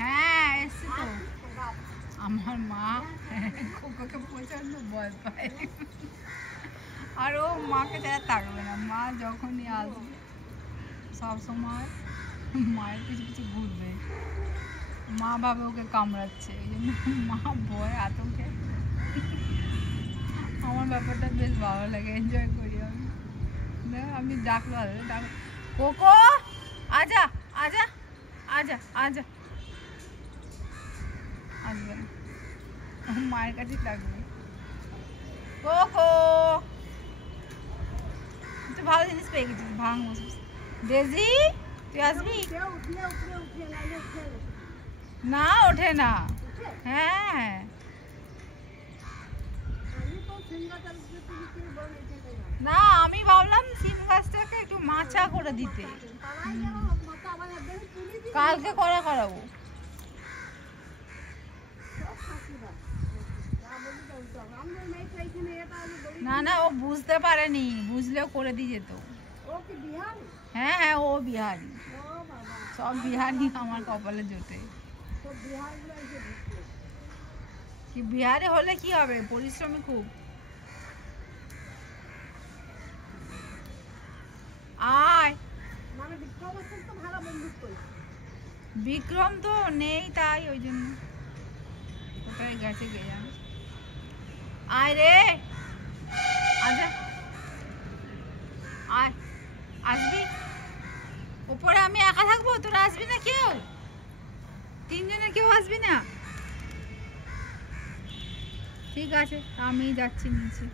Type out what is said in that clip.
হ্যাঁ এসছে তো। আমার মা খোকাকে প্রচন্ড ভয় পায়, আর ও মাকে ছাড়া থাকবে না। মা যখনই আসবে সবসময় মায়ের পিছু পিছু ঘুরবে। মা ভাবে ওকে কামড়াচ্ছে, ওই জন্য মা ভয় আতঙ্কে। আমার ব্যাপারটা বেশ ভালো লাগে, এনজয় করি আমি। আমি ডাকলো ডাক, কোকো আজা আজা আজা আজা, আসবে না, মায়ের কাছেই থাকবে। কোকো তুই ভালো জিনিস পেয়ে গেছিস, ভাঙ। ডেজি তুই আসবি না? ওঠে না। হ্যাঁ না, আমি ভাবলাম সিম গাছটাকে একটু মাচা করে দিতে, কালকে করাবো। না না, ও বুঝতে পারেনি, বুঝলেও করে দিয়ে যেত। হ্যাঁ হ্যাঁ, ও বিহারি, সব বিহারি আমার কপালে জোটে। কি বিহারে হলে কি হবে, পরিশ্রমী খুব। আয়, বিক্রম তো নেই, তাই ওই জন্য কোথায় গেছে কে জানে। আয় রে, আচ্ছা আয়, আসবি উপরে? আমি একা থাকবো, তোরা আসবি না কেউ? তিনজনের কেউ আসবি না? ঠিক আছে, আমি যাচ্ছি নিচে।